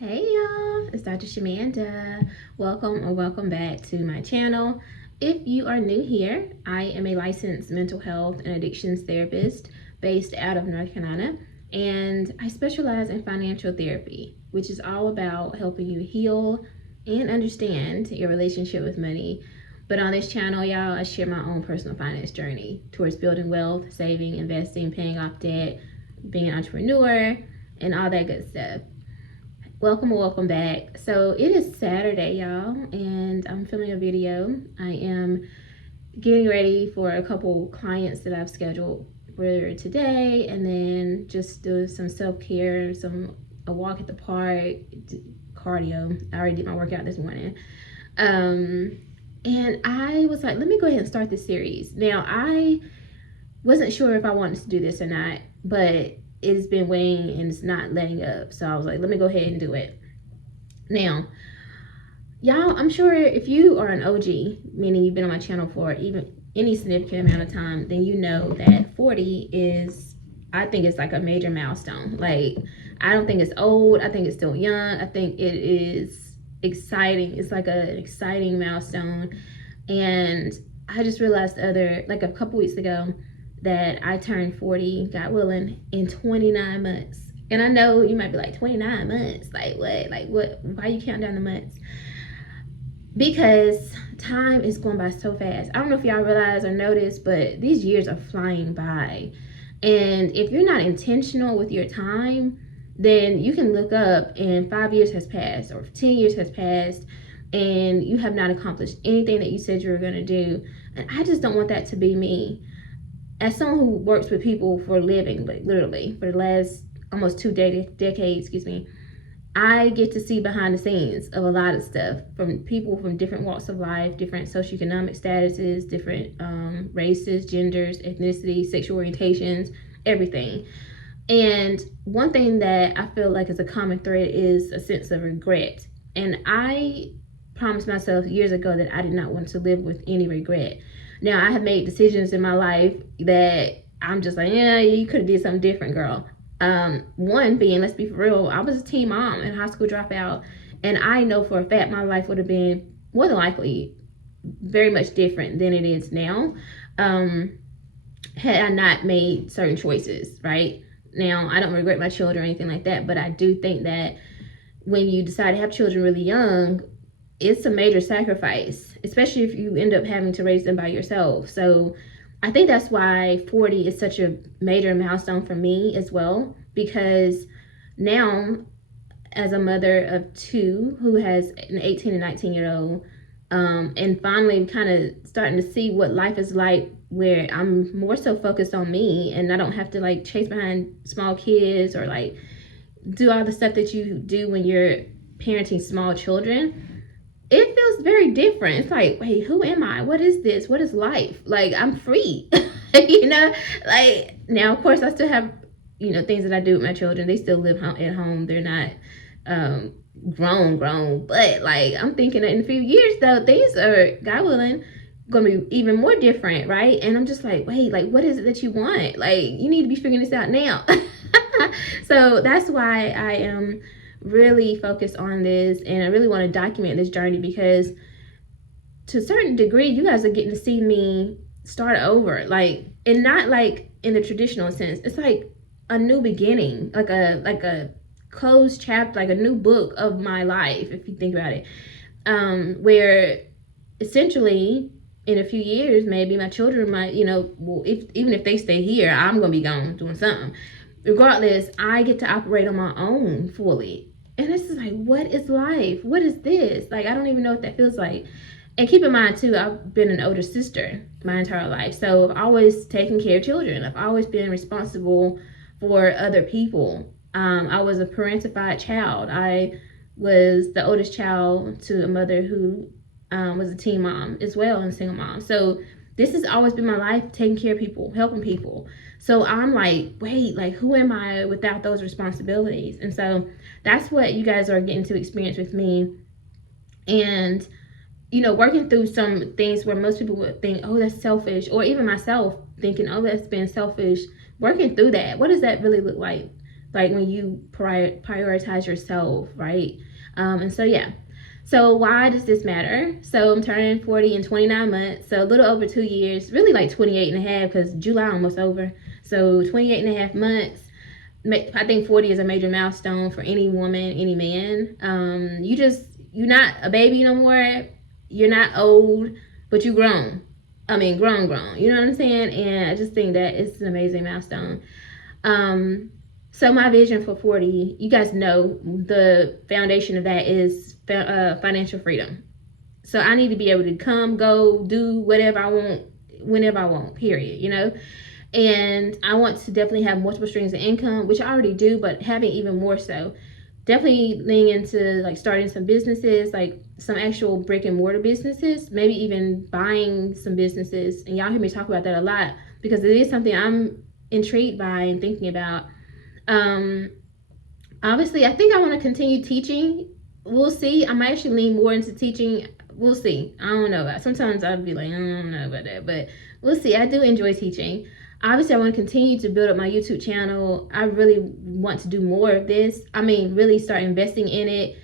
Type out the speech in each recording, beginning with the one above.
Hey y'all, it's Dr. Shamanda. Welcome back to my channel. If you are new here, I am a licensed mental health and addictions therapist based out of North Carolina, and I specialize in financial therapy, which is all about helping you heal and understand your relationship with money. But on this channel, y'all, I share my own personal finance journey towards building wealth, saving, investing, paying off debt, being an entrepreneur, and all that good stuff. Welcome back. So it is Saturday, y'all, and I'm filming a video. I am getting ready for a couple clients that I've scheduled for today, and then just do some self-care, a walk at the park, cardio. I already did my workout this morning. And I was like, let me go ahead and start this series. Now, I wasn't sure if I wanted to do this or not, but it's been weighing and it's not letting up. So I was like, let me go ahead and do it. Now, y'all, I'm sure if you are an OG, meaning you've been on my channel for even any significant amount of time, then you know that 40 is, I think it's like a major milestone. Like, I don't think it's old. I think it's still young. I think it is exciting. It's like an exciting milestone. And I just realized like a couple weeks ago, that I turned 40, God willing, in 29 months. And I know you might be like, 29 months? Like what? Like what? Why you count down the months? Because time is going by so fast. I don't know if y'all realize or notice, but these years are flying by. And if you're not intentional with your time, then you can look up and 5 years has passed or 10 years has passed and you have not accomplished anything that you said you were going to do. And I just don't want that to be me. As someone who works with people for a living, but literally for the last almost two decades, I get to see behind the scenes of a lot of stuff from people from different walks of life, different socioeconomic statuses, different races, genders, ethnicity, sexual orientations, everything. And one thing that I feel like is a common thread is a sense of regret. And I promised myself years ago that I did not want to live with any regret. Now, I have made decisions in my life that I'm just like, yeah, you could have did something different, girl. One being, let's be for real, I was a teen mom and high school dropout, and I know for a fact my life would have been more than likely very much different than it is now, had I not made certain choices, right? Now, I don't regret my children or anything like that, but I do think that when you decide to have children really young, it's a major sacrifice, especially if you end up having to raise them by yourself. So I think that's why 40 is such a major milestone for me as well, because now as a mother of two who has an 18 and 19-year-old, and finally kind of starting to see what life is like where I'm more so focused on me and I don't have to like chase behind small kids or like do all the stuff that you do when you're parenting small children. It feels very different. It's like, wait, who am I? What is this? What is life? Like, I'm free. Like, now, of course, I still have, things that I do with my children. They still live at home. They're not grown. But, like, I'm thinking that in a few years, though, things are, God willing, going to be even more different, right? And I'm just like, wait, like, what is it that you want? Like, you need to be figuring this out now. So that's why I am really focused on this, and I really want to document this journey because to a certain degree you guys are getting to see me start over, like, and not like in the traditional sense. It's like a new beginning, like a closed chapter, like a new book of my life, if you think about it, where essentially in a few years maybe my children might, well, even if they stay here, I'm gonna be gone doing something. Regardless, I get to operate on my own fully. And this is like, what is life? What is this? Like, I don't even know what that feels like. And keep in mind, too, I've been an older sister my entire life. So I've always taken care of children. I've always been responsible for other people. I was a parentified child. I was the oldest child to a mother who was a teen mom as well and single mom. So this has always been my life, taking care of people, helping people. So I'm like, wait, like, who am I without those responsibilities? And so that's what you guys are getting to experience with me. And, working through some things where most people would think, oh, that's selfish, or even myself thinking, oh, that's being selfish, working through that. What does that really look like? like when you prioritize yourself, right? And so yeah. So why does this matter? So I'm turning 40 in 29 months, so a little over 2 years, really like 28 and a half, because July almost over. So 28 and a half months. I think 40 is a major milestone for any woman, any man. You're not a baby no more. You're not old, but you grown. I mean, grown. You know what I'm saying? And I just think that it's an amazing milestone. So my vision for 40, you guys know the foundation of that is financial freedom. So I need to be able to come, go, do whatever I want, whenever I want, period, you know? And I want to definitely have multiple streams of income, which I already do, but having even more so. Definitely leaning into like starting some businesses, like some actual brick and mortar businesses, maybe even buying some businesses. And y'all hear me talk about that a lot because it is something I'm intrigued by and thinking about. Obviously, I think I want to continue teaching. We'll see. I might actually lean more into teaching. We'll see. I don't know. Sometimes I'll be like, I don't know about that, but we'll see. I do enjoy teaching. Obviously, I want to continue to build up my YouTube channel. I really want to do more of this. I mean, really start investing in it,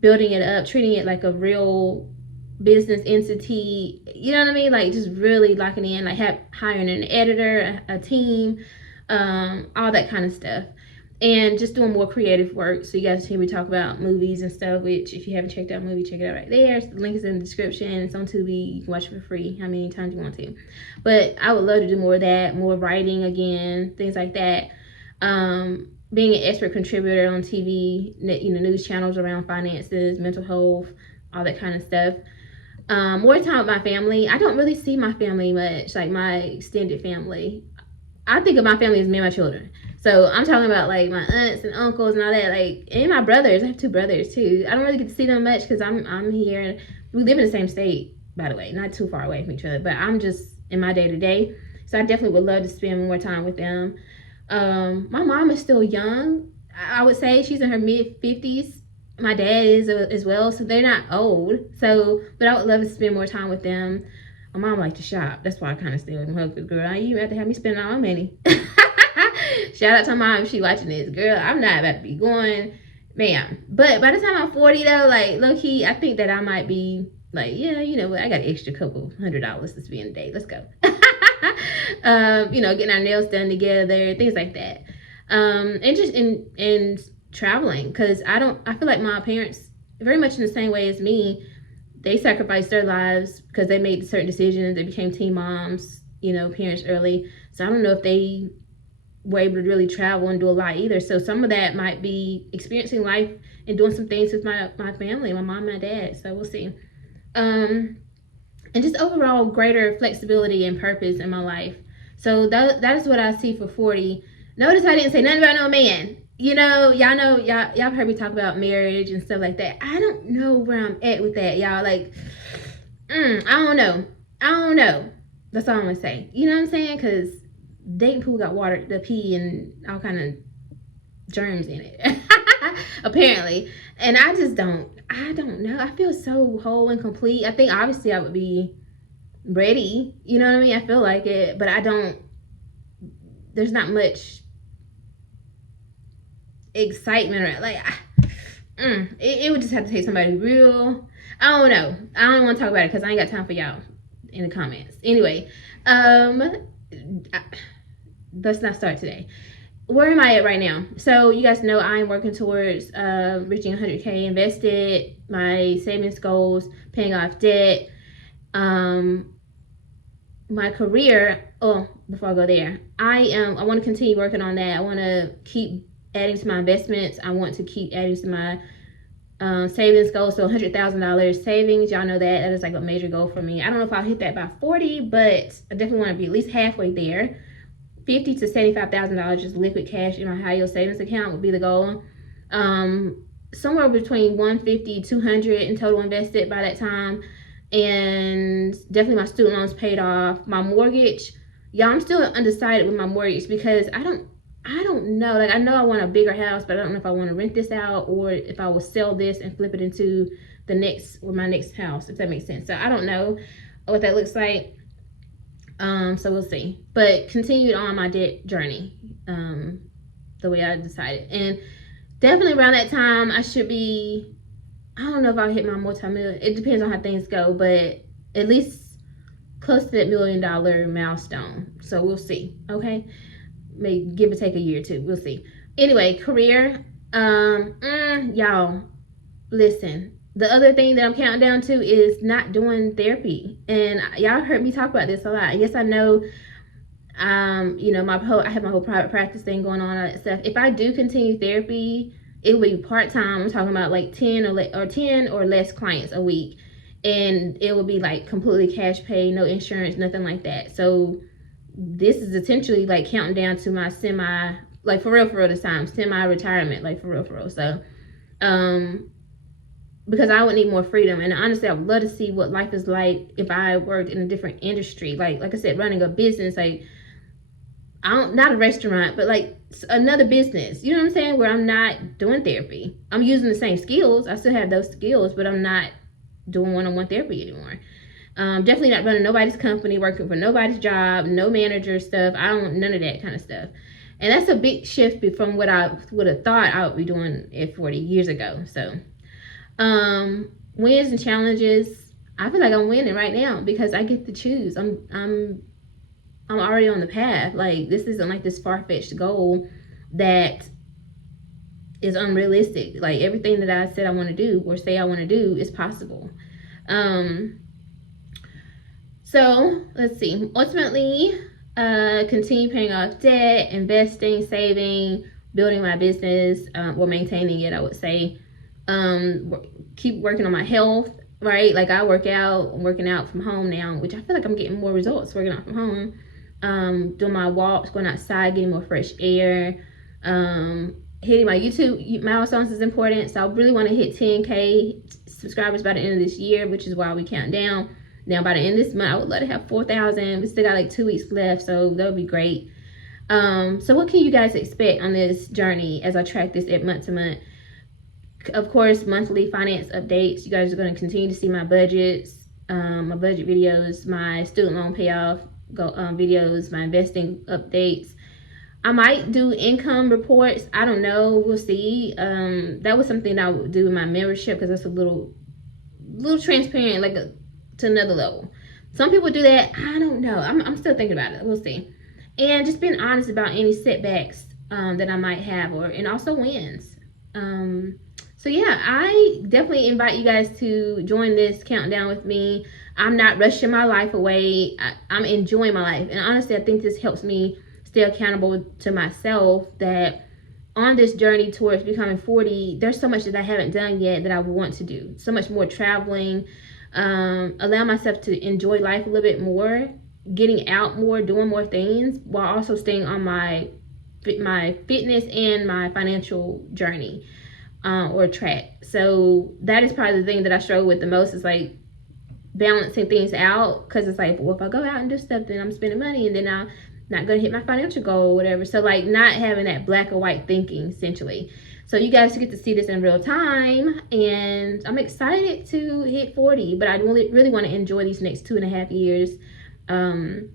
building it up, treating it like a real business entity. You know what I mean? Like just really locking in, like hiring an editor, a team, all that kind of stuff. And just doing more creative work. So you guys hear me talk about movies and stuff, which if you haven't checked out a movie, check it out right there. The link is in the description. It's on Tubi. You can watch it for free how many times you want to. But I would love to do more of that, more writing again, things like that. Being an expert contributor on TV, news channels around finances, mental health, all that kind of stuff. More time with my family. I don't really see my family much, like my extended family. I think of my family as me and my children. So I'm talking about like my aunts and uncles and all that, like, and my brothers. I have 2 brothers too. I don't really get to see them much because I'm here. And we live in the same state, by the way, not too far away from each other. But I'm just in my day to day. So I definitely would love to spend more time with them. My mom is still young. I would say she's in her mid 50s. My dad is as well, so they're not old. So, but I would love to spend more time with them. My mom likes to shop. That's why I kind of stay with her. Girl, you have to have me spend all my money. Shout out to my mom if she watching this. Girl, I'm not about to be going, ma'am. But by the time I'm 40 though, like low key, I think that I might be like, yeah, you know what? I got an extra couple $100 to spend a day. Let's go. Getting our nails done together, things like that. And just in traveling, because I feel like my parents, very much in the same way as me, they sacrificed their lives because they made certain decisions. They became teen moms, parents early. So I don't know if they were able to really travel and do a lot either. So some of that might be experiencing life and doing some things with my family, my mom and my dad. So we'll see. And just overall greater flexibility and purpose in my life. So that is what I see for 40. Notice I didn't say nothing about no man. Y'all heard me talk about marriage and stuff like that. I don't know where I'm at with that, y'all. Like, I don't know. That's all I'm gonna say. You know what I'm saying? Because dating pool got water, the pee, and all kind of germs in it, apparently. And I don't know. I feel so whole and complete. I think obviously I would be ready. You know what I mean? I feel like it, but there's not much excitement or like it would just have to take somebody real. I don't know. I don't want to talk about it because I ain't got time for y'all in the comments. Anyway, let's not start today. Where am I at right now? So you guys know I'm working towards reaching 100K invested, my savings goals, paying off debt, my career. Oh, before I go there, I want to continue working on that. I want to keep adding to my investments. I want to keep adding to my savings goals. So $100,000 savings. Y'all know that is like a major goal for me. I don't know if I'll hit that by 40, but I definitely want to be at least halfway there. $50,000 to $75,000 just liquid cash in my high yield savings account would be the goal. Somewhere between $150,000 to $200,000 in total invested by that time. And definitely my student loans paid off. My mortgage, y'all, I'm still undecided with my mortgage because I don't know. Like, I know I want a bigger house, but I don't know if I want to rent this out or if I will sell this and flip it into my next house, if that makes sense. So I don't know what that looks like. So we'll see. But continued on my debt journey. the way I decided. And definitely around that time, I should be, I don't know if I'll hit my multi-million. It depends on how things go, but at least close to that $1 million milestone. So we'll see. Okay, may give or take a year or two. We'll see. Anyway, career. Y'all, listen. The other thing that I'm counting down to is not doing therapy. And y'all heard me talk about this a lot. Yes, I know. You know, I have my whole private practice thing going on, all that stuff. If I do continue therapy, it will be part-time. I'm talking about like 10 or less clients a week, and it will be like completely cash pay, no insurance, nothing like that. So this is essentially like counting down to my semi, like for real this time, semi-retirement, like for real. So because I would need more freedom, and honestly I would love to see what life is like if I worked in a different industry, like I said, running a business, like not a restaurant, but like another business, you know what I'm saying, where I'm not doing therapy. I'm using the same skills, I still have those skills, but I'm not doing one-on-one therapy anymore. Definitely not running nobody's company, working for nobody's job, no manager stuff. I don't want none of that kind of stuff. And that's a big shift from what I would have thought I would be doing at 40 years ago. So wins and challenges, I feel like I'm winning right now because I get to choose. I'm already on the path. Like, this isn't like this far-fetched goal that is unrealistic. Like, everything that I said I want to do or say I want to do is possible. So let's see. Ultimately, continue paying off debt, investing, saving, building my business, or maintaining it, I would say. Keep working on my health, right? Like, I'm working out from home now, which I feel like I'm getting more results working out from home. Doing my walks, going outside, getting more fresh air. Hitting my YouTube milestones is important. So I really want to hit 10K subscribers by the end of this year, which is why we count down. Now, by the end of this month, I would love to have 4,000. We still got like 2 weeks left, so that would be great. So what can you guys expect on this journey as I track this month to month? Of course, monthly finance updates. You guys are going to continue to see my budgets, my budget videos, my student loan payoff videos, my investing updates. I might do income reports. I don't know. We'll see. That was something that I would do in my membership because that's a little transparent, like to another level. Some people do that. I don't know. I'm still thinking about it. We'll see. And just being honest about any setbacks that I might have, and also wins. So yeah, I definitely invite you guys to join this countdown with me. I'm not rushing my life away. I'm enjoying my life. And honestly, I think this helps me stay accountable to myself, that on this journey towards becoming 40, there's so much that I haven't done yet that I want to do. So much more traveling, allow myself to enjoy life a little bit more, getting out more, doing more things, while also staying on my fitness and my financial journey or track. So that is probably the thing that I struggle with the most, is like balancing things out, because it's like, well, if I go out and do stuff, then I'm spending money, and then I'm not gonna hit my financial goal or whatever. So like, not having that black or white thinking, essentially. So you guys get to see this in real time, and I'm excited to hit 40, but I really want to enjoy these next 2.5 years during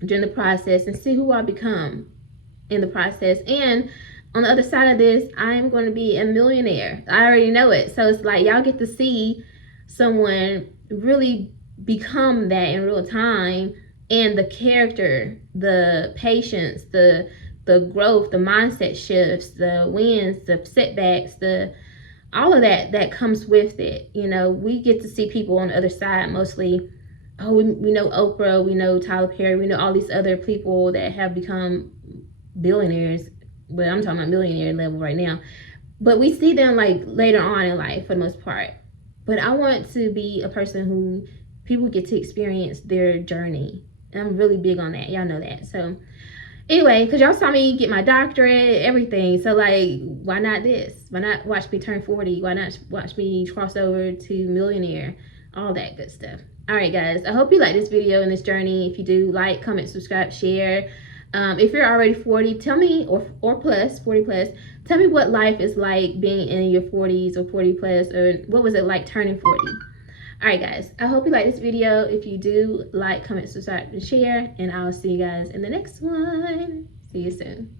the process, and see who I become in the process. And on the other side of this, I'm going to be a millionaire. I already know it. So it's like, y'all get to see someone really become that in real time, and the character, the patience, the growth, the mindset shifts, the wins, the setbacks, all of that comes with it. You know, we get to see people on the other side mostly. Oh, we know Oprah, we know Tyler Perry, we know all these other people that have become billionaires. But I'm talking about millionaire level right now. But we see them like later on in life for the most part. But I want to be a person who people get to experience their journey. And I'm really big on that. Y'all know that. So anyway, because y'all saw me get my doctorate, everything. So like, why not this? Why not watch me turn 40? Why not watch me cross over to millionaire? All that good stuff. All right, guys. I hope you like this video and this journey. If you do, like, comment, subscribe, share. If you're already 40, tell me, or plus, 40 plus, tell me what life is like being in your 40s or 40 plus, or what was it like turning 40. All right, guys, I hope you like this video. If you do, like, comment, subscribe, and share, and I'll see you guys in the next one. See you soon.